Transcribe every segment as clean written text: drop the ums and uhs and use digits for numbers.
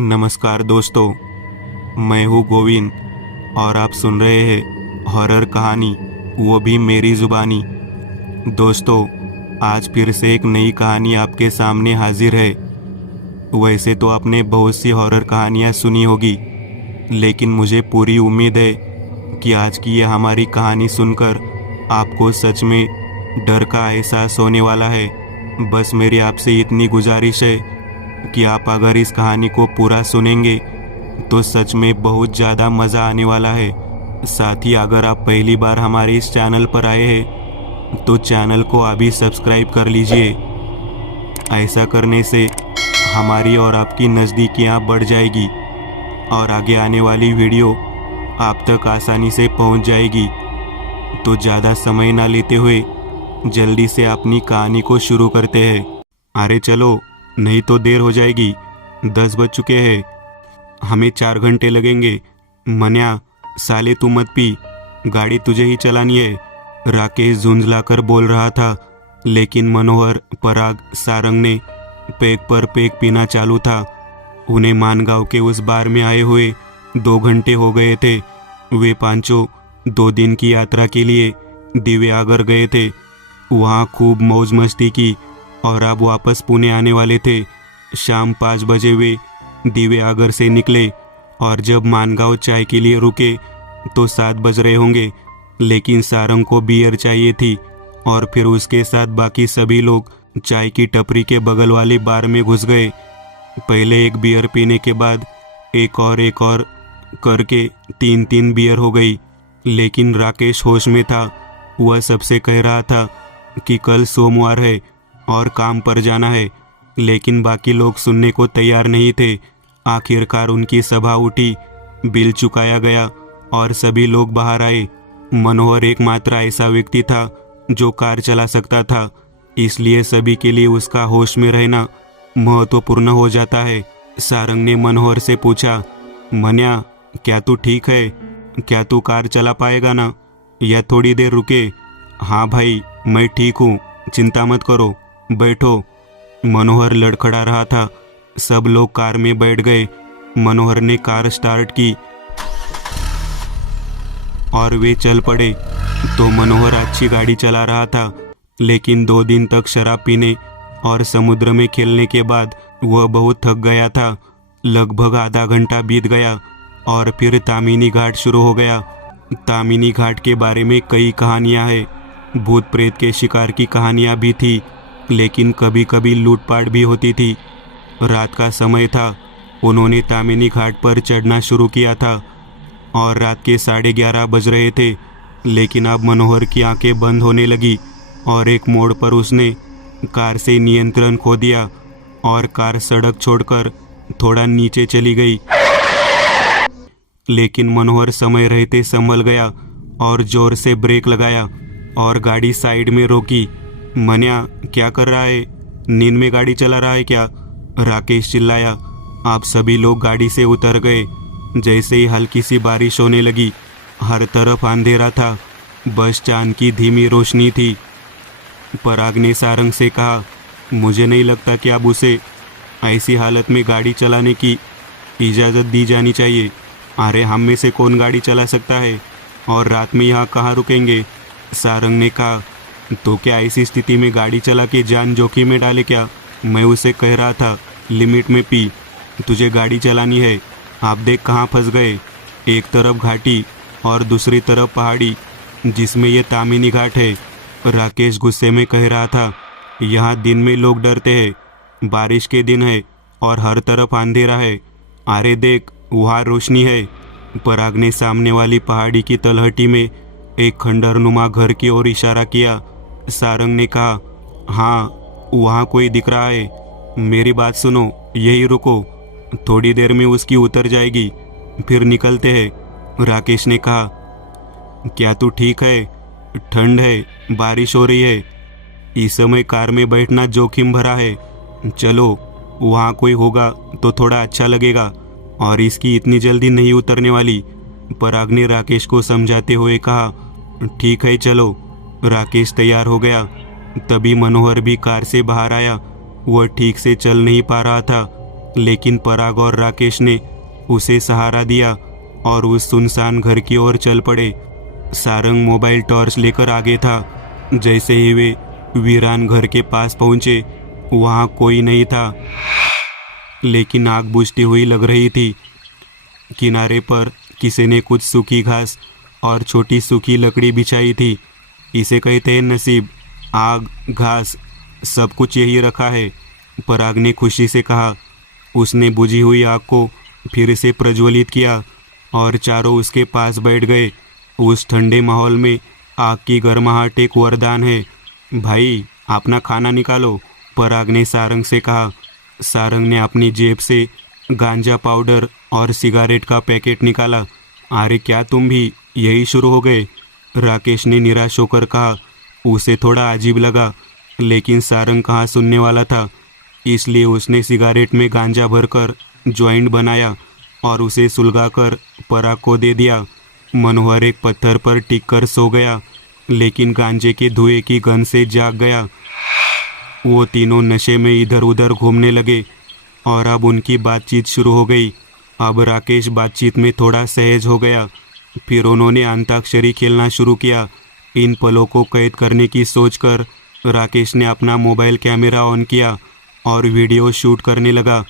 नमस्कार दोस्तों, मैं हूँ गोविंद और आप सुन रहे हैं हॉरर कहानी, वो भी मेरी ज़ुबानी। दोस्तों, आज फिर से एक नई कहानी आपके सामने हाजिर है। वैसे तो आपने बहुत सी हॉरर कहानियाँ सुनी होगी, लेकिन मुझे पूरी उम्मीद है कि आज की यह हमारी कहानी सुनकर आपको सच में डर का एहसास होने वाला है। बस मेरी आपसे इतनी गुजारिश है कि आप अगर इस कहानी को पूरा सुनेंगे तो सच में बहुत ज़्यादा मज़ा आने वाला है। साथ ही अगर आप पहली बार हमारे इस चैनल पर आए हैं तो चैनल को अभी सब्सक्राइब कर लीजिए। ऐसा करने से हमारी और आपकी नज़दीकियाँ बढ़ जाएगी और आगे आने वाली वीडियो आप तक आसानी से पहुंच जाएगी। तो ज़्यादा समय ना लेते हुए जल्दी से अपनी कहानी को शुरू करते हैं। अरे चलो, नहीं तो देर हो जाएगी। 10 बज चुके हैं, हमें 4 घंटे लगेंगे। मन्या, साले तू मत पी, गाड़ी तुझे ही चलानी है, राकेश झुंझलाकर बोल रहा था। लेकिन मनोहर, पराग, सारंग ने पेग पर पेग पीना चालू था। उन्हें मानगांव के उस बार में आए हुए 2 घंटे हो गए थे। वे पांचों 2 दिन की यात्रा के लिए दिव्यागर गए थे, वहाँ खूब मौज मस्ती की और अब वापस पुणे आने वाले थे। शाम 5 बजे वे दिव्यागर से निकले और जब मानगांव चाय के लिए रुके तो 7 बज रहे होंगे। लेकिन सारंग को बियर चाहिए थी और फिर उसके साथ बाकी सभी लोग चाय की टपरी के बगल वाले बार में घुस गए। पहले एक बियर पीने के बाद एक और करके 3 बियर हो गई। लेकिन राकेश होश में था। वह सबसे कह रहा था कि कल सोमवार है और काम पर जाना है, लेकिन बाकी लोग सुनने को तैयार नहीं थे। आखिरकार उनकी सभा उठी, बिल चुकाया गया और सभी लोग बाहर आए। मनोहर एकमात्र ऐसा व्यक्ति था जो कार चला सकता था, इसलिए सभी के लिए उसका होश में रहना महत्वपूर्ण हो जाता है। सारंग ने मनोहर से पूछा, मन्या, क्या तू ठीक है? क्या तू कार चला पाएगा ना, या थोड़ी देर रुके? हाँ भाई, मैं ठीक हूँ, चिंता मत करो, बैठो। मनोहर लड़खड़ा रहा था। सब लोग कार में बैठ गए। मनोहर ने कार स्टार्ट की और वे चल पड़े। तो मनोहर अच्छी गाड़ी चला रहा था, लेकिन 2 दिन तक शराब पीने और समुद्र में खेलने के बाद वह बहुत थक गया था। लगभग आधा घंटा बीत गया और फिर तामिनी घाट शुरू हो गया। तामिनी घाट के बारे में कई कहानियां हैं। भूत प्रेत के शिकार की कहानियां भी थी, लेकिन कभी कभी लूटपाट भी होती थी। रात का समय था। उन्होंने तामिनी घाट पर चढ़ना शुरू किया था और रात के 11:30 बज रहे थे। लेकिन अब मनोहर की आंखें बंद होने लगी और एक मोड़ पर उसने कार से नियंत्रण खो दिया और कार सड़क छोड़कर थोड़ा नीचे चली गई। लेकिन मनोहर समय रहते संभल गया और जोर से ब्रेक लगाया और गाड़ी साइड में रोकी। मन्या, क्या कर रहा है? नींद में गाड़ी चला रहा है क्या? राकेश चिल्लाया। आप सभी लोग गाड़ी से उतर गए। जैसे ही हल्की सी बारिश होने लगी, हर तरफ अंधेरा था, बस चांद की धीमी रोशनी थी। पराग ने सारंग से कहा, मुझे नहीं लगता कि अब उसे ऐसी हालत में गाड़ी चलाने की इजाज़त दी जानी चाहिए। अरे हम में से कौन गाड़ी चला सकता है, और रात में यहाँ कहाँ रुकेंगे? सारंग ने कहा, तो क्या ऐसी स्थिति में गाड़ी चला के जान जोखिम में डाले क्या? मैं उसे कह रहा था लिमिट में पी, तुझे गाड़ी चलानी है। आप देख कहाँ फंस गए। एक तरफ घाटी और दूसरी तरफ पहाड़ी, जिसमें ये तामिनी घाट है। राकेश गुस्से में कह रहा था, यहाँ दिन में लोग डरते हैं, बारिश के दिन है और हर तरफ अंधेरा है। अरे देख, वहाँ रोशनी है। पराग ने सामने वाली पहाड़ी की तलहटी में एक खंडरनुमा घर की ओर इशारा किया। सारंग ने कहा, हाँ, वहाँ कोई दिख रहा है। मेरी बात सुनो, यही रुको, थोड़ी देर में उसकी उतर जाएगी, फिर निकलते हैं। राकेश ने कहा, क्या तू ठीक है? ठंड है, बारिश हो रही है, इस समय कार में बैठना जोखिम भरा है। चलो, वहाँ कोई होगा तो थोड़ा अच्छा लगेगा, और इसकी इतनी जल्दी नहीं उतरने वाली। पराग ने राकेश को समझाते हुए कहा, ठीक है चलो। राकेश तैयार हो गया। तभी मनोहर भी कार से बाहर आया। वह ठीक से चल नहीं पा रहा था लेकिन पराग और राकेश ने उसे सहारा दिया और उस सुनसान घर की ओर चल पड़े। सारंग मोबाइल टॉर्च लेकर आगे था। जैसे ही वे वीरान घर के पास पहुंचे, वहां कोई नहीं था, लेकिन आग बुझती हुई लग रही थी। किनारे पर किसी ने कुछ सूखी घास और छोटी सूखी लकड़ी बिछाई थी। इसे कहते हैं नसीब। आग, घास, सब कुछ यही रखा है, पराग ने खुशी से कहा। उसने बुझी हुई आग को फिर से प्रज्वलित किया और चारों उसके पास बैठ गए। उस ठंडे माहौल में आग की गर्माहट एक वरदान है। भाई, अपना खाना निकालो, पराग ने सारंग से कहा। सारंग ने अपनी जेब से गांजा पाउडर और सिगारेट का पैकेट निकाला। अरे क्या तुम भी यही शुरू हो गए? राकेश ने निराश होकर कहा। उसे थोड़ा अजीब लगा, लेकिन सारंग कहाँ सुनने वाला था, इसलिए उसने सिगारेट में गांजा भरकर जॉइंट बनाया और उसे सुलगाकर पराग को दे दिया। मनोहर एक पत्थर पर टिक कर सो गया, लेकिन गांजे के धुएं की गंध से जाग गया। वो तीनों नशे में इधर उधर घूमने लगे और अब उनकी बातचीत शुरू हो गई। अब राकेश बातचीत में थोड़ा सहज हो गया। फिर उन्होंने अंताक्षरी खेलना शुरू किया। इन पलों को कैद करने की सोचकर राकेश ने अपना मोबाइल कैमरा ऑन किया और वीडियो शूट करने लगा।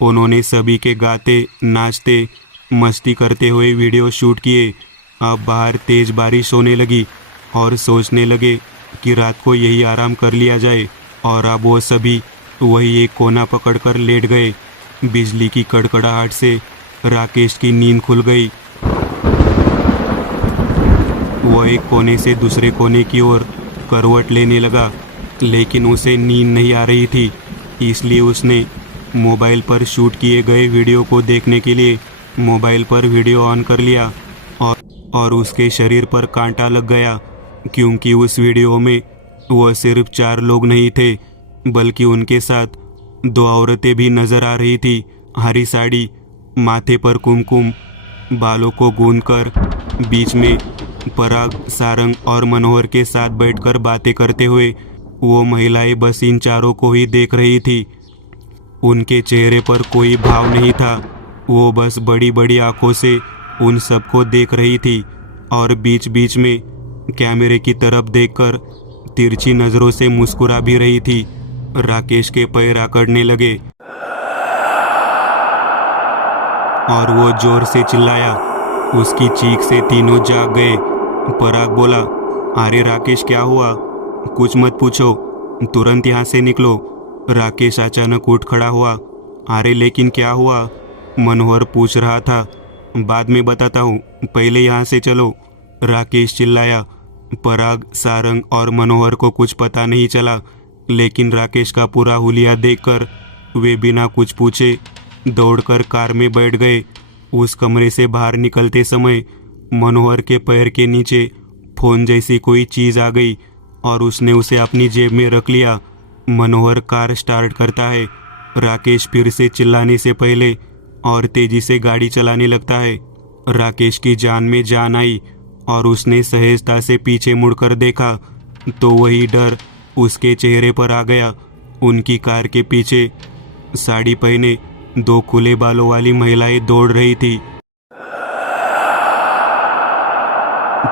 उन्होंने सभी के गाते, नाचते, मस्ती करते हुए वीडियो शूट किए। अब बाहर तेज बारिश होने लगी और सोचने लगे कि रात को यही आराम कर लिया जाए, और अब वो सभी वही एक कोना पकड़कर लेट गए। बिजली की कड़कड़ाहट से राकेश की नींद खुल गई। वह एक कोने से दूसरे कोने की ओर करवट लेने लगा, लेकिन उसे नींद नहीं आ रही थी। इसलिए उसने मोबाइल पर शूट किए गए वीडियो को देखने के लिए मोबाइल पर वीडियो ऑन कर लिया और उसके शरीर पर कांटा लग गया, क्योंकि उस वीडियो में वह सिर्फ 4 लोग नहीं थे, बल्कि उनके साथ 2 औरतें भी नजर आ रही थी। हरी साड़ी, माथे पर कुमकुम, बालों को गूंथकर, बीच में पराग, सारंग और मनोहर के साथ बैठकर बातें करते हुए वो महिलाएं बस इन चारों को ही देख रही थी। उनके चेहरे पर कोई भाव नहीं था, वो बस बड़ी बड़ी आंखों से उन सबको देख रही थी और बीच बीच में कैमरे की तरफ देखकर तिरछी नज़रों से मुस्कुरा भी रही थी। राकेश के पैर आकड़ने लगे और वो जोर से चिल्लाया। उसकी चीख से तीनों जाग गए। पराग बोला, अरे राकेश, क्या हुआ? कुछ मत पूछो, तुरंत यहाँ से निकलो। राकेश अचानक उठ खड़ा हुआ। अरे लेकिन क्या हुआ? मनोहर पूछ रहा था। बाद में बताता हूँ, पहले यहाँ से चलो, राकेश चिल्लाया। पराग, सारंग और मनोहर को कुछ पता नहीं चला, लेकिन राकेश का पूरा हुलिया देखकर वे बिना कुछ पूछे दौड़कर कार में बैठ गए। उस कमरे से बाहर निकलते समय मनोहर के पैर के नीचे फोन जैसी कोई चीज़ आ गई और उसने उसे अपनी जेब में रख लिया। मनोहर कार स्टार्ट करता है। राकेश फिर से चिल्लाने से पहले और तेजी से गाड़ी चलाने लगता है। राकेश की जान में जान आई और उसने सहजता से पीछे मुड़कर देखा तो वही डर उसके चेहरे पर आ गया। उनकी कार के पीछे साड़ी पहने 2 खुले बालों वाली महिलाएं दौड़ रही थी।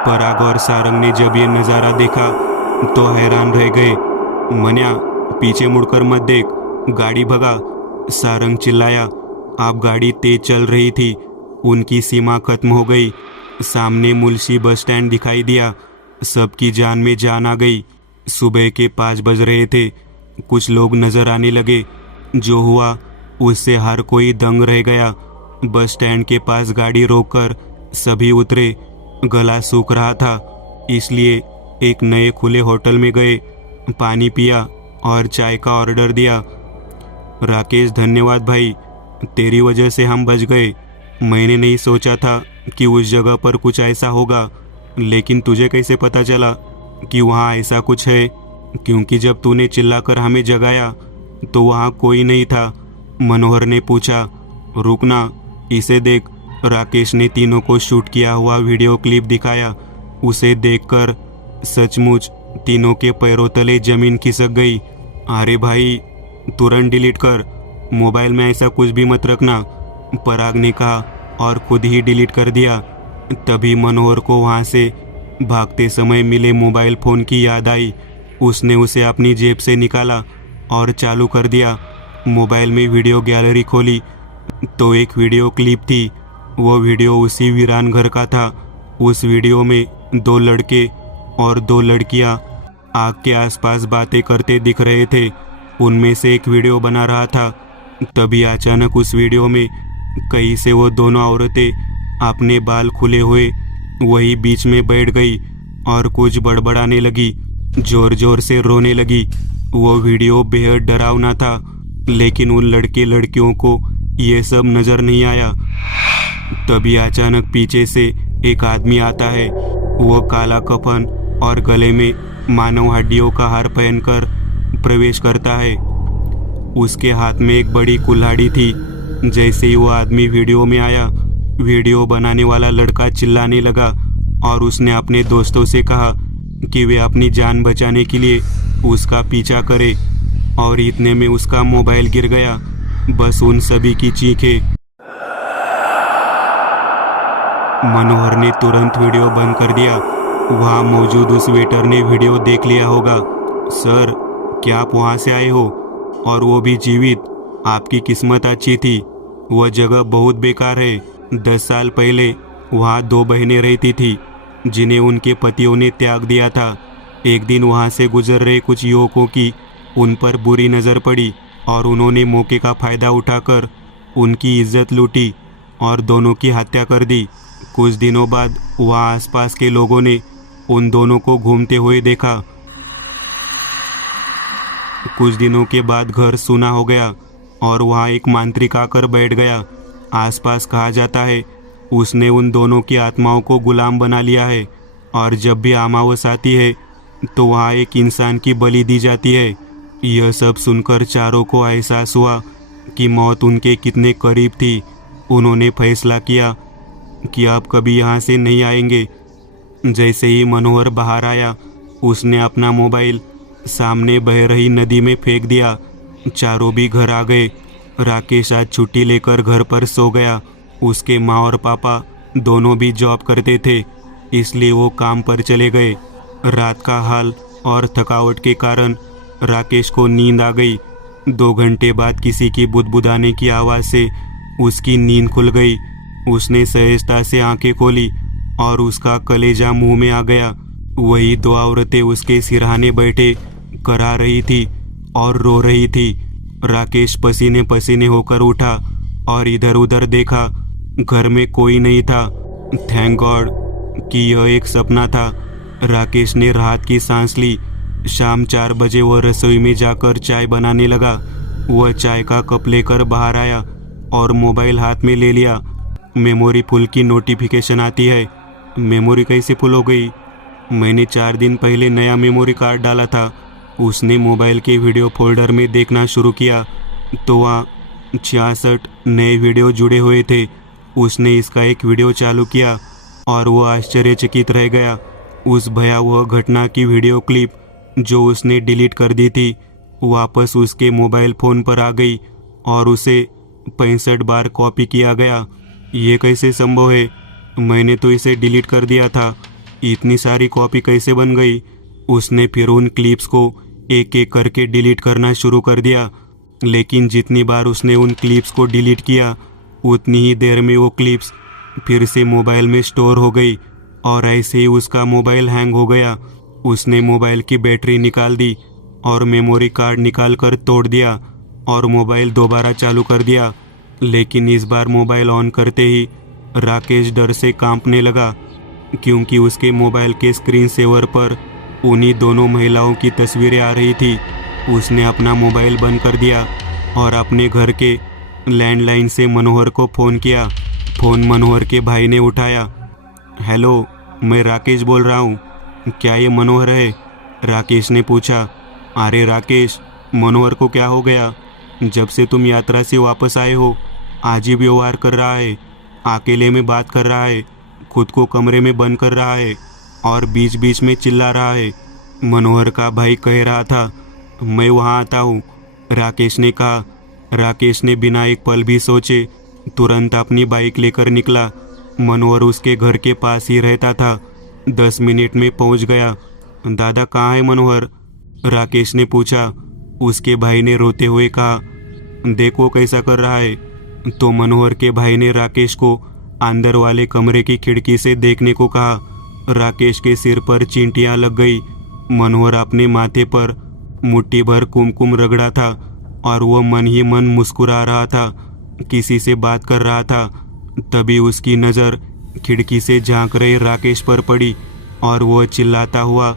पराग और सारंग ने जब ये नज़ारा देखा तो हैरान रह गए। मन्या, पीछे मुड़कर मत देख, गाड़ी भगा, सारंग चिल्लाया। अब गाड़ी तेज चल रही थी। उनकी सीमा खत्म हो गई। सामने मुल्शी बस स्टैंड दिखाई दिया। सबकी जान में जान आ गई। सुबह के 5 बज रहे थे। कुछ लोग नजर आने लगे। जो हुआ उससे हर कोई दंग रह गया। बस स्टैंड के पास गाड़ी रोककर सभी उतरे। गला सूख रहा था, इसलिए एक नए खुले होटल में गए, पानी पिया और चाय का ऑर्डर दिया। राकेश, धन्यवाद भाई, तेरी वजह से हम बच गए। मैंने नहीं सोचा था कि उस जगह पर कुछ ऐसा होगा, लेकिन तुझे कैसे पता चला कि वहाँ ऐसा कुछ है? क्योंकि जब तूने चिल्लाकर हमें जगाया तो वहाँ कोई नहीं था, मनोहर ने पूछा। रुकना, इसे देख। राकेश ने तीनों को शूट किया हुआ वीडियो क्लिप दिखाया। उसे देखकर सचमुच तीनों के पैरों तले जमीन खिसक गई। अरे भाई, तुरंत डिलीट कर, मोबाइल में ऐसा कुछ भी मत रखना, पराग ने कहा और खुद ही डिलीट कर दिया। तभी मनोहर को वहाँ से भागते समय मिले मोबाइल फ़ोन की याद आई। उसने उसे अपनी जेब से निकाला और चालू कर दिया। मोबाइल में वीडियो गैलरी खोली तो एक वीडियो क्लिप थी। वो वीडियो उसी वीरान घर का था। उस वीडियो में 2 लड़के और 2 लड़कियां आग के आसपास बातें करते दिख रहे थे। उनमें से एक वीडियो बना रहा था। तभी अचानक उस वीडियो में कहीं से वो दोनों औरतें अपने बाल खुले हुए वही बीच में बैठ गई और कुछ बड़बड़ाने लगी, जोर जोर से रोने लगी। वो वीडियो बेहद डरावना था, लेकिन उन लड़के लड़कियों को ये सब नज़र नहीं आया। तभी अचानक पीछे से एक आदमी आता है। वो काला कफन और गले में मानव हड्डियों का हार पहनकर प्रवेश करता है। उसके हाथ में एक बड़ी कुल्हाड़ी थी। जैसे ही वो आदमी वीडियो में आया, वीडियो बनाने वाला लड़का चिल्लाने लगा और उसने अपने दोस्तों से कहा कि वे अपनी जान बचाने के लिए उसका पीछा करें। और इतने में उसका मोबाइल गिर गया। बस उन सभी की चीखें। मनोहर ने तुरंत वीडियो बंद कर दिया। वहाँ मौजूद उस वेटर ने वीडियो देख लिया होगा। सर, क्या आप वहाँ से आए हो और वो भी जीवित? आपकी किस्मत अच्छी थी। वह जगह बहुत बेकार है। 10 साल पहले वहाँ 2 बहनें रहती थी जिन्हें उनके पतियों ने त्याग दिया था। एक दिन वहाँ से गुजर रहे कुछ युवकों की उन पर बुरी नज़र पड़ी और उन्होंने मौके का फ़ायदा उठाकर उनकी इज्जत लूटी और दोनों की हत्या कर दी। कुछ दिनों बाद वहाँ आसपास के लोगों ने उन दोनों को घूमते हुए देखा। कुछ दिनों के बाद घर सूना हो गया और वहाँ एक मांत्रिक आकर बैठ गया। आसपास कहा जाता है उसने उन दोनों की आत्माओं को गुलाम बना लिया है और जब भी अमावस आती है तो वहाँ एक इंसान की बलि दी जाती है। यह सब सुनकर चारों को एहसास हुआ कि मौत उनके कितने करीब थी। उन्होंने फैसला किया कि अब कभी यहाँ से नहीं आएंगे। जैसे ही मनोहर बाहर आया, उसने अपना मोबाइल सामने बह रही नदी में फेंक दिया। चारों भी घर आ गए। राकेश आज छुट्टी लेकर घर पर सो गया। उसके माँ और पापा दोनों भी जॉब करते थे, इसलिए वो काम पर चले गए। रात का हाल और थकावट के कारण राकेश को नींद आ गई। 2 घंटे बाद किसी की बुदबुदाने की आवाज़ से उसकी नींद खुल गई। उसने सहजता से आंखें खोली और उसका कलेजा मुंह में आ गया। वही 2 औरतें उसके सिरहाने बैठे करा रही थी और रो रही थी। राकेश पसीने पसीने होकर उठा और इधर उधर देखा। घर में कोई नहीं था। थैंक गॉड कि यह एक सपना था। राकेश ने राहत की सांस ली। शाम 4 बजे वह रसोई में जाकर चाय बनाने लगा। वह चाय का कप लेकर बाहर आया और मोबाइल हाथ में ले लिया। मेमोरी फुल की नोटिफिकेशन आती है। मेमोरी कैसे फुल हो गई? मैंने 4 दिन पहले नया मेमोरी कार्ड डाला था। उसने मोबाइल के वीडियो फोल्डर में देखना शुरू किया तो वहाँ 66 नए वीडियो जुड़े हुए थे। उसने इसका एक वीडियो चालू किया और वो आश्चर्यचकित रह गया। उस भयावह घटना की वीडियो क्लिप जो उसने डिलीट कर दी थी वापस उसके मोबाइल फ़ोन पर आ गई और उसे 65 बार कॉपी किया गया। ये कैसे संभव है? मैंने तो इसे डिलीट कर दिया था। इतनी सारी कॉपी कैसे बन गई? उसने फिर उन क्लिप्स को एक एक करके डिलीट करना शुरू कर दिया, लेकिन जितनी बार उसने उन क्लिप्स को डिलीट किया उतनी ही देर में वो क्लिप्स फिर से मोबाइल में स्टोर हो गई और ऐसे ही उसका मोबाइल हैंग हो गया। उसने मोबाइल की बैटरी निकाल दी और मेमोरी कार्ड निकाल कर तोड़ दिया और मोबाइल दोबारा चालू कर दिया। लेकिन इस बार मोबाइल ऑन करते ही राकेश डर से कांपने लगा, क्योंकि उसके मोबाइल के स्क्रीन सेवर पर उन्हीं दोनों महिलाओं की तस्वीरें आ रही थी। उसने अपना मोबाइल बंद कर दिया और अपने घर के लैंडलाइन से मनोहर को फ़ोन किया। फ़ोन मनोहर के भाई ने उठाया। हेलो, मैं राकेश बोल रहा हूँ। क्या ये मनोहर है? राकेश ने पूछा। अरे राकेश, मनोहर को क्या हो गया? जब से तुम यात्रा से वापस आए हो अजीब व्यवहार कर रहा है। अकेले में बात कर रहा है, खुद को कमरे में बंद कर रहा है और बीच बीच में चिल्ला रहा है। मनोहर का भाई कह रहा था। मैं वहाँ आता हूँ, राकेश ने कहा। राकेश ने बिना एक पल भी सोचे तुरंत अपनी बाइक लेकर निकला। मनोहर उसके घर के पास ही रहता था। 10 मिनट में पहुंच गया। दादा कहाँ है मनोहर? राकेश ने पूछा। उसके भाई ने रोते हुए कहा, देखो कैसा कर रहा है। तो मनोहर के भाई ने राकेश को अंदर वाले कमरे की खिड़की से देखने को कहा। राकेश के सिर पर चींटियां लग गई। मनोहर अपने माथे पर मुट्ठी भर कुमकुम रगड़ा था और वह मन ही मन मुस्कुरा रहा था, किसी से बात कर रहा था। तभी उसकी नज़र खिड़की से झांक रहे राकेश पर पड़ी और वह चिल्लाता हुआ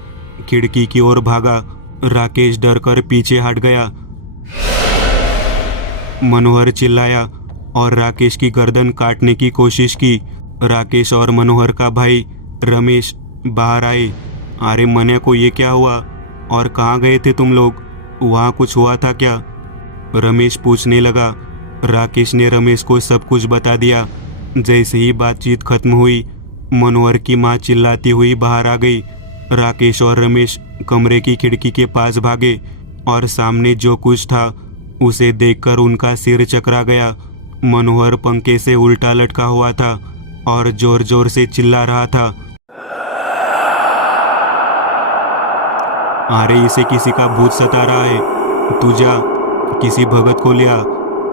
खिड़की की ओर भागा। राकेश डर कर पीछे हट गया। मनोहर चिल्लाया और राकेश की गर्दन काटने की कोशिश की। राकेश और मनोहर का भाई रमेश बाहर आए। अरे मन्या को ये क्या हुआ और कहाँ गए थे तुम लोग? वहाँ कुछ हुआ था क्या? रमेश पूछने लगा। राकेश ने रमेश को सब कुछ बता दिया। जैसे ही बातचीत खत्म हुई, मनोहर की माँ चिल्लाती हुई बाहर आ गई। राकेश और रमेश कमरे की खिड़की के पास भागे और सामने जो कुछ था उसे देखकर उनका सिर चकरा गया। मनोहर पंखे से उल्टा लटका हुआ था और जोर जोर से चिल्ला रहा था, अरे इसे किसी का भूत सता रहा है। तू जा किसी भगत को ले आ,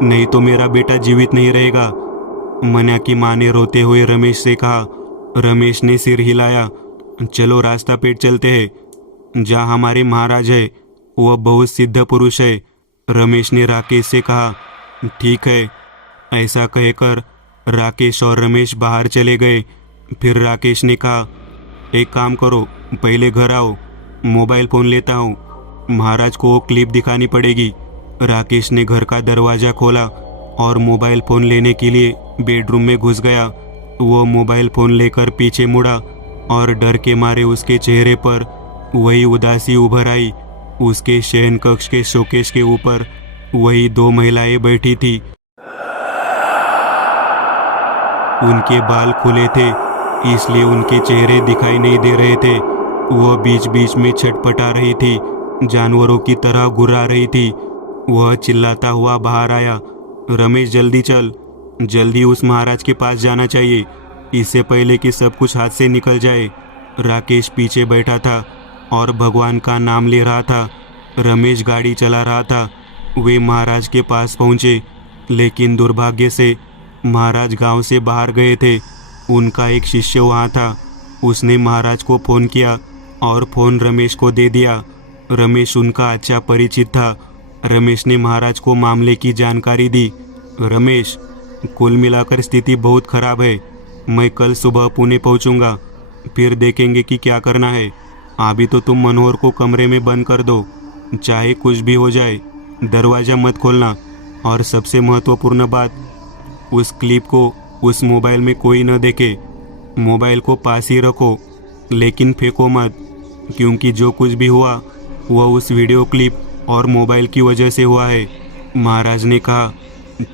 नहीं तो मेरा बेटा जीवित नहीं रहेगा। मन्या की माँ ने रोते हुए रमेश से कहा। रमेश ने सिर हिलाया। चलो रास्ता पेट चलते हैं, जहाँ हमारे महाराज है वह बहुत सिद्ध पुरुष है। रमेश ने राकेश से कहा। ठीक है। ऐसा कहकर राकेश और रमेश बाहर चले गए। फिर राकेश ने कहा, एक काम करो, पहले घर आओ, मोबाइल फ़ोन लेता हूँ, महाराज को वो क्लिप दिखानी पड़ेगी। राकेश ने घर का दरवाज़ा खोला और मोबाइल फ़ोन लेने के लिए बेडरूम में घुस गया। वो मोबाइल फ़ोन लेकर पीछे मुड़ा और डर के मारे उसके चेहरे पर वही उदासी उभर आई। उसके शयन कक्ष के शोकेश के ऊपर वही 2 महिलाएं बैठी थी। उनके बाल खुले थे, इसलिए उनके चेहरे दिखाई नहीं दे रहे थे। वह बीच बीच में छटपटा रही थी, जानवरों की तरह गुर्रा रही थी। वह चिल्लाता हुआ बाहर आया, रमेश जल्दी चल, जल्दी उस महाराज के पास जाना चाहिए, इससे पहले कि सब कुछ हाथ से निकल जाए। राकेश पीछे बैठा था और भगवान का नाम ले रहा था। रमेश गाड़ी चला रहा था। वे महाराज के पास पहुँचे, लेकिन दुर्भाग्य से महाराज गांव से बाहर गए थे। उनका एक शिष्य वहाँ था। उसने महाराज को फ़ोन किया और फ़ोन रमेश को दे दिया। रमेश उनका अच्छा परिचित था। रमेश ने महाराज को मामले की जानकारी दी। रमेश, कुल मिलाकर स्थिति बहुत खराब है। मैं कल सुबह पुणे पहुंचूंगा, फिर देखेंगे कि क्या करना है। अभी तो तुम मनोहर को कमरे में बंद कर दो, चाहे कुछ भी हो जाए, दरवाज़ा मत खोलना। और सबसे महत्वपूर्ण बात, उस क्लिप को उस मोबाइल में कोई न देखे। मोबाइल को पास ही रखो, लेकिन फेंको मत, क्योंकि जो कुछ भी हुआ वह उस वीडियो क्लिप और मोबाइल की वजह से हुआ है। महाराज ने कहा।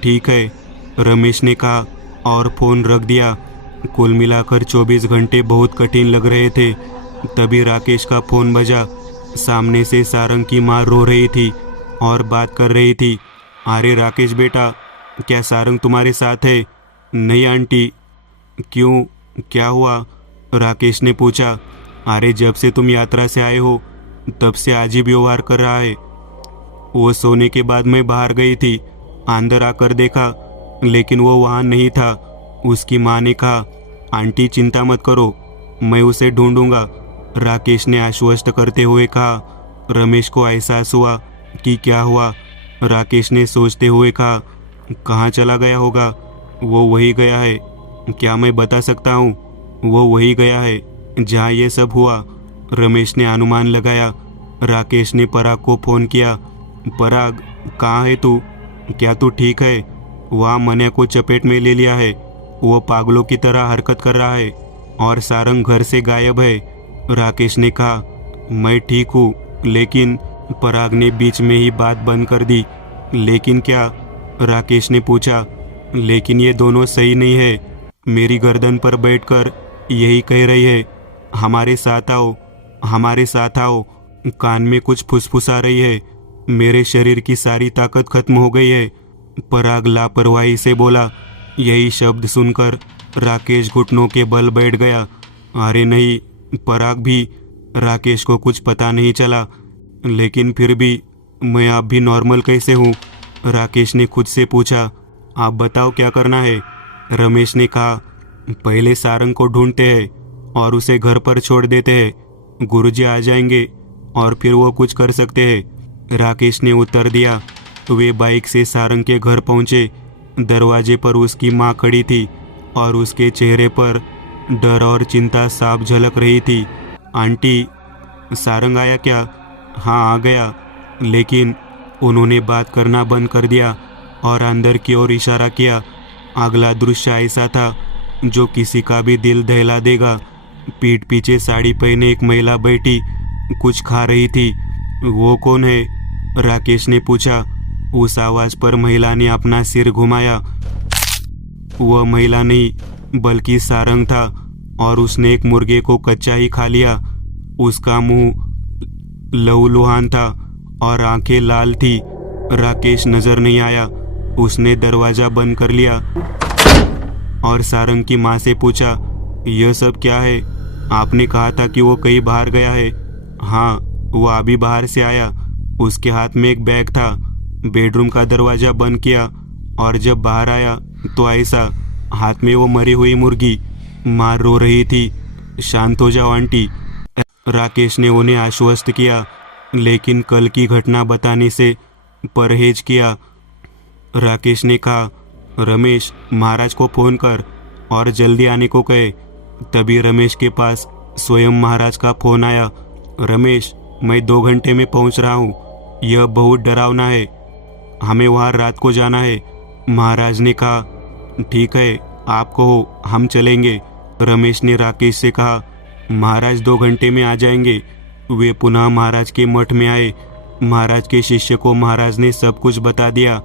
ठीक है, रमेश ने कहा और फ़ोन रख दिया। कुल मिलाकर 24 घंटे बहुत कठिन लग रहे थे। तभी राकेश का फ़ोन बजा। सामने से सारंग की माँ रो रही थी और बात कर रही थी। अरे राकेश बेटा, क्या सारंग तुम्हारे साथ है? नहीं आंटी। क्यों, क्या हुआ? राकेश ने पूछा। अरे जब से तुम यात्रा से आए हो तब से अजीब व्यवहार कर रहा है। वो सोने के बाद मैं बाहर गई थी, अंदर आकर देखा, लेकिन वो वहाँ नहीं था। उसकी माँ ने कहा, आंटी चिंता मत करो, मैं उसे ढूंढूंगा। राकेश ने आश्वस्त करते हुए कहा। रमेश को एहसास हुआ कि क्या हुआ। राकेश ने सोचते हुए कहा, कहाँ चला गया होगा? वो वही गया है। क्या मैं बता सकता हूँ? वो वही गया है जहाँ ये सब हुआ। रमेश ने अनुमान लगाया। राकेश ने पराग को फ़ोन किया। पराग, कहाँ है तू? क्या तू ठीक है? वहाँ मन्या को चपेट में ले लिया है, वो पागलों की तरह हरकत कर रहा है और सारंग घर से गायब है। राकेश ने कहा, मैं ठीक हूँ, लेकिन पराग ने बीच में ही बात बंद कर दी। लेकिन क्या? राकेश ने पूछा। लेकिन ये दोनों सही नहीं है। मेरी गर्दन पर बैठकर यही कह रही है, हमारे साथ आओ, हमारे साथ आओ। कान में कुछ फुसफुसा रही है। मेरे शरीर की सारी ताकत खत्म हो गई है। पराग लापरवाही से बोला। यही शब्द सुनकर राकेश घुटनों के बल बैठ गया। अरे नहीं, पराग भी। राकेश को कुछ पता नहीं चला, लेकिन फिर भी मैं आप भी नॉर्मल कैसे हूँ? राकेश ने खुद से पूछा। आप बताओ क्या करना है? रमेश ने कहा, पहले सारंग को ढूंढते हैं और उसे घर पर छोड़ देते हैं। गुरुजी आ जाएंगे और फिर वो कुछ कर सकते हैं। राकेश ने उत्तर दिया। वे बाइक से सारंग के घर पहुंचे। दरवाजे पर उसकी माँ खड़ी थी और उसके चेहरे पर डर और चिंता साफ झलक रही थी। आंटी, सारंग आया क्या? हाँ, आ गया, लेकिन उन्होंने बात करना बंद कर दिया और अंदर की ओर इशारा किया। अगला दृश्य ऐसा था जो किसी का भी दिल दहला देगा। पीठ पीछे साड़ी पहने एक महिला बैठी कुछ खा रही थी। वो कौन है? राकेश ने पूछा। उस आवाज पर महिला ने अपना सिर घुमाया। वह महिला नहीं बल्कि सारंग था और उसने एक मुर्गे को कच्चा ही खा लिया। उसका मुंह लहूलुहान था और आंखें लाल थी। राकेश नजर नहीं आया। उसने दरवाजा बंद कर लिया और सारंग की माँ से पूछा, यह सब क्या है? आपने कहा था कि वो कहीं बाहर गया है। हाँ, वो अभी बाहर से आया। उसके हाथ में एक बैग था। बेडरूम का दरवाजा बंद किया और जब बाहर आया तो ऐसा, हाथ में वो मरी हुई मुर्गी। माँ रो रही थी। शांत हो जाओ आंटी, राकेश ने उन्हें आश्वस्त किया, लेकिन कल की घटना बताने से परहेज किया। राकेश ने कहा, रमेश, महाराज को फोन कर और जल्दी आने को कहे। तभी रमेश के पास स्वयं महाराज का फोन आया। रमेश, मैं 2 घंटे में पहुंच रहा हूँ। यह बहुत डरावना है। हमें वहाँ रात को जाना है। महाराज ने कहा, ठीक है, आप कहो, हम चलेंगे। रमेश ने राकेश से कहा, महाराज 2 घंटे में आ जाएंगे। वे पुनः महाराज के मठ में आए। महाराज के शिष्य को महाराज ने सब कुछ बता दिया।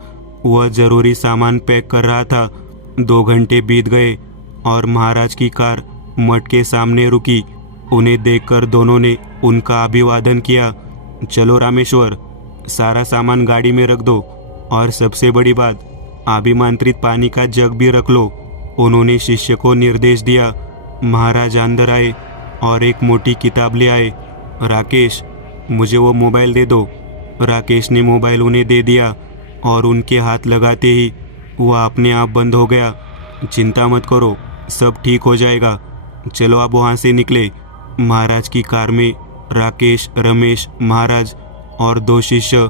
वह जरूरी सामान पैक कर रहा था। 2 घंटे बीत गए और महाराज की कार मठ के सामने रुकी। उन्हें देखकर दोनों ने उनका अभिवादन किया। चलो रामेश्वर, सारा सामान गाड़ी में रख दो और सबसे बड़ी बात, अभिमंत्रित पानी का जग भी रख लो। उन्होंने शिष्य को निर्देश दिया। महाराज अंदर आए और एक मोटी किताब ले आए। राकेश, मुझे वो मोबाइल दे दो। राकेश ने मोबाइल उन्हें दे दिया और उनके हाथ लगाते ही वह अपने आप बंद हो गया। चिंता मत करो, सब ठीक हो जाएगा। चलो आप वहाँ से निकले। महाराज की कार में राकेश, रमेश, महाराज और 2 शिष्य,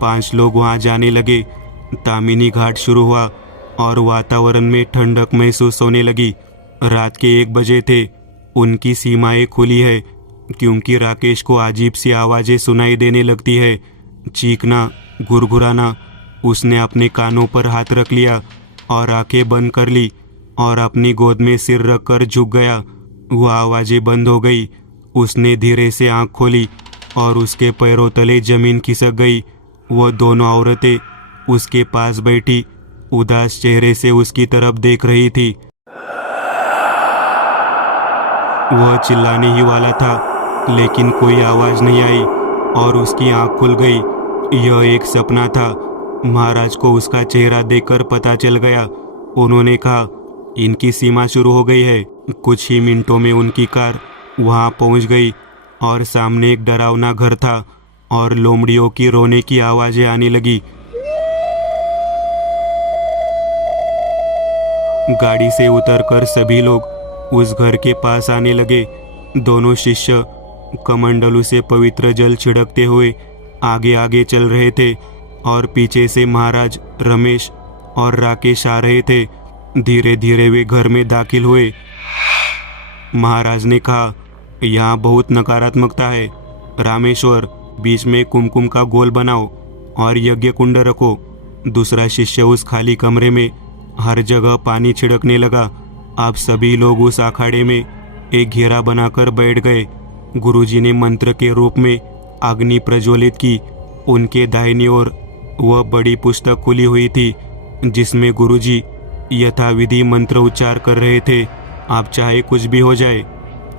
5 लोग वहाँ जाने लगे। तामिनी घाट शुरू हुआ और वातावरण में ठंडक महसूस होने लगी। रात के 1 बजे थे। उनकी सीमाएं खुली है क्योंकि राकेश को अजीब सी आवाज़ें सुनाई देने लगती है। चीखना, गुरगुराना। उसने अपने कानों पर हाथ रख लिया और आंखें बंद कर ली और अपनी गोद में सिर रखकर झुक गया। वह आवाज़ें बंद हो गई। उसने धीरे से आंख खोली और उसके पैरों तले जमीन खिसक गई। वह दोनों औरतें उसके पास बैठी उदास चेहरे से उसकी तरफ देख रही थी। वह चिल्लाने ही वाला था, लेकिन कोई आवाज़ नहीं आई और उसकी आंख खुल गई। यह एक सपना था। महाराज को उसका चेहरा देखकर पता चल गया। उन्होंने कहा, इनकी सीमा शुरू हो गई है। कुछ ही मिनटों में उनकी कार वहां पहुंच गई और सामने एक डरावना घर था और लोमड़ियों की रोने की आवाज़ें आने लगी। गाड़ी से उतरकर सभी लोग उस घर के पास आने लगे। दोनों शिष्य कमंडलू से पवित्र जल छिड़कते हुए आगे आगे चल रहे थे और पीछे से महाराज, रमेश और राकेश आ रहे थे। धीरे धीरे वे घर में दाखिल हुए। महाराज ने कहा, यहाँ बहुत नकारात्मकता है। रामेश्वर, बीच में कुमकुम का गोल बनाओ और यज्ञ कुंड रखो। दूसरा शिष्य उस खाली कमरे में हर जगह पानी छिड़कने लगा। अब सभी लोग उस अखाड़े में एक घेरा बनाकर बैठ गए। गुरुजी ने मंत्र के रूप में अग्नि प्रज्वलित की। उनके दाहिनी ओर वह बड़ी पुस्तक खुली हुई थी जिसमें गुरुजी यथाविधि मंत्र उच्चार कर रहे थे। अब चाहे कुछ भी हो जाए,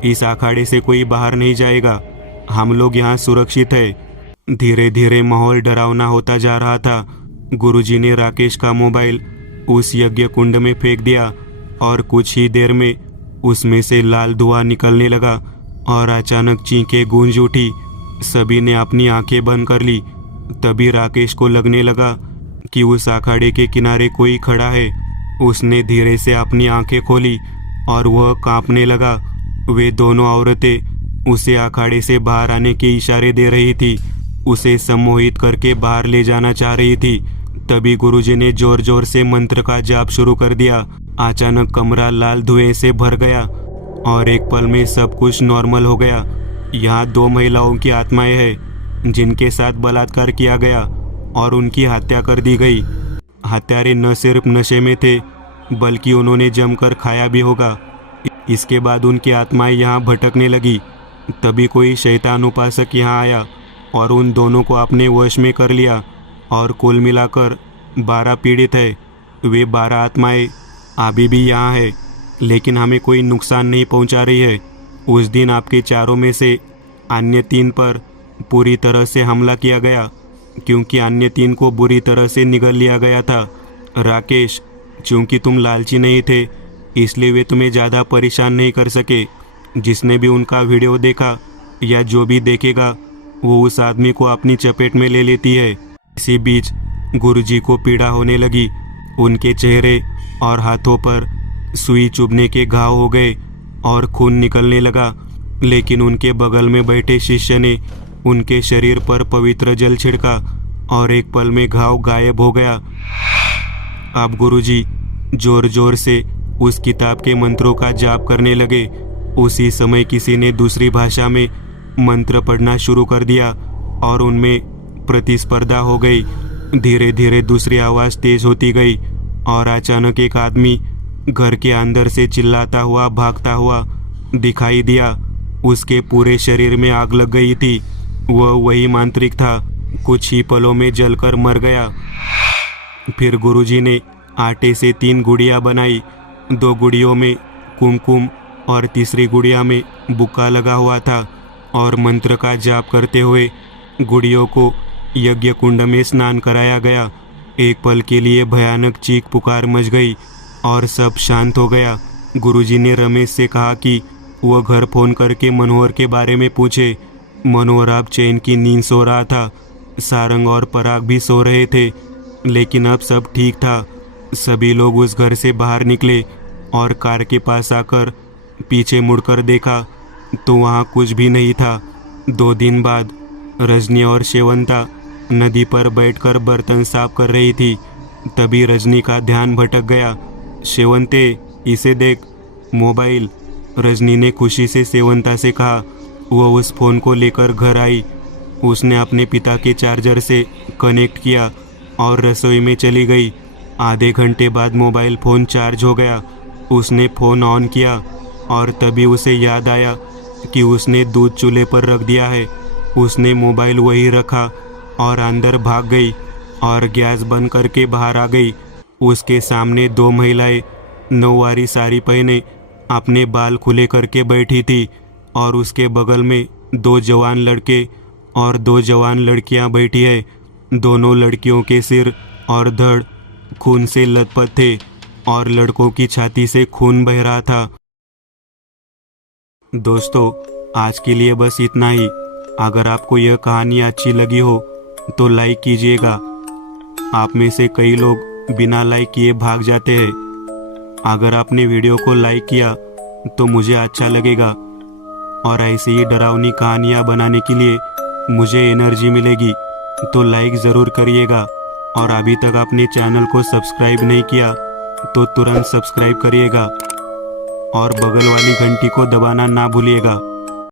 इस अखाड़े से कोई बाहर नहीं जाएगा। हम लोग यहाँ सुरक्षित है। धीरे धीरे माहौल डरावना होता जा रहा था। गुरुजी ने राकेश का मोबाइल उस यज्ञ कुंड में फेंक दिया और कुछ ही देर में उसमें से लाल धुआं निकलने लगा और अचानक चीखें गूंज उठी। सभी ने अपनी आंखें बंद कर ली। तभी राकेश को लगने लगा कि उस अखाड़े के किनारे कोई खड़ा है। उसने धीरे से अपनी आंखें खोली और वह कांपने लगा। वे दोनों औरतें उसे अखाड़े से बाहर आने के इशारे दे रही थी, उसे सम्मोहित करके बाहर ले जाना चाह रही थी। तभी गुरुजी ने जोर जोर से मंत्र का जाप शुरू कर दिया। अचानक कमरा लाल धुएं से भर गया और एक पल में सब कुछ नॉर्मल हो गया। यहाँ 2 महिलाओं की आत्माएं हैं जिनके साथ बलात्कार किया गया और उनकी हत्या कर दी गई। हत्यारे न सिर्फ नशे में थे बल्कि उन्होंने जमकर खाया भी होगा। इसके बाद उनकी आत्माएं यहाँ भटकने लगी। तभी कोई शैतान उपासक यहाँ आया और उन दोनों को अपने वश में कर लिया और कुल मिलाकर 12 पीड़ित है। वे 12 आत्माएं अभी भी यहाँ है लेकिन हमें कोई नुकसान नहीं पहुँचा रही है। उस दिन आपके चारों में से अन्य 3 पर पूरी तरह से हमला किया गया क्योंकि अन्य 3 को बुरी तरह से निगल लिया गया था। राकेश, चूंकि तुम लालची नहीं थे इसलिए वे तुम्हें ज़्यादा परेशान नहीं कर सके। जिसने भी उनका वीडियो देखा या जो भी देखेगा वो उस आदमी को अपनी चपेट में ले लेती है। इसी बीच गुरुजी को पीड़ा होने लगी। उनके चेहरे और हाथों पर सुई चुभने के घाव हो गए और खून निकलने लगा, लेकिन उनके बगल में बैठे शिष्य ने उनके शरीर पर पवित्र जल छिड़का और एक पल में घाव गायब हो गया। अब गुरुजी जोर जोर से उस किताब के मंत्रों का जाप करने लगे। उसी समय किसी ने दूसरी भाषा में मंत्र पढ़ना शुरू कर दिया और उनमें प्रतिस्पर्धा हो गई। धीरे धीरे दूसरी आवाज़ तेज होती गई और अचानक एक आदमी घर के अंदर से चिल्लाता हुआ भागता हुआ दिखाई दिया। उसके पूरे शरीर में आग लग गई थी। वह वही मांत्रिक था। कुछ ही पलों में जलकर मर गया। फिर गुरुजी ने आटे से 3 गुड़िया बनाई। 2 गुड़ियों में कुमकुम और तीसरी गुड़िया में बुक्का लगा हुआ था और मंत्र का जाप करते हुए गुड़ियों को यज्ञ कुंड में स्नान कराया गया। एक पल के लिए भयानक चीख पुकार मच गई और सब शांत हो गया। गुरुजी ने रमेश से कहा कि वह घर फोन करके मनोहर के बारे में पूछे। मनोहर अब चैन की नींद सो रहा था। सारंग और पराग भी सो रहे थे, लेकिन अब सब ठीक था। सभी लोग उस घर से बाहर निकले और कार के पास आकर पीछे मुड़कर देखा तो वहाँ कुछ भी नहीं था। 2 दिन बाद रजनी और शेवंता नदी पर बैठकर बर्तन साफ कर रही थी। तभी रजनी का ध्यान भटक गया। शेवंते, इसे देख, मोबाइल। रजनी ने खुशी से शेवंता से कहा। वह उस फ़ोन को लेकर घर आई। उसने अपने पिता के चार्जर से कनेक्ट किया और रसोई में चली गई। आधे घंटे बाद मोबाइल फ़ोन चार्ज हो गया। उसने फ़ोन ऑन किया और तभी उसे याद आया कि उसने दूध चूल्हे पर रख दिया है। उसने मोबाइल वहीं रखा और अंदर भाग गई और गैस बंद करके बाहर आ गई। उसके सामने 2 महिलाएं नौवारी साड़ी पहने अपने बाल खुले करके बैठी थी और उसके बगल में 2 जवान लड़के और 2 जवान लड़कियां बैठी है। दोनों लड़कियों के सिर और धड़ खून से लथपथ थे और लड़कों की छाती से खून बह रहा था। दोस्तों, आज के लिए बस इतना ही। अगर आपको यह कहानी अच्छी लगी हो तो लाइक कीजिएगा। आप में से कई लोग बिना लाइक किए भाग जाते हैं। अगर आपने वीडियो को लाइक किया तो मुझे अच्छा लगेगा और ऐसी ही डरावनी कहानियाँ बनाने के लिए मुझे एनर्जी मिलेगी। तो लाइक ज़रूर करिएगा और अभी तक आपने चैनल को सब्सक्राइब नहीं किया तो तुरंत सब्सक्राइब करिएगा और बगल वाली घंटी को दबाना ना भूलिएगा।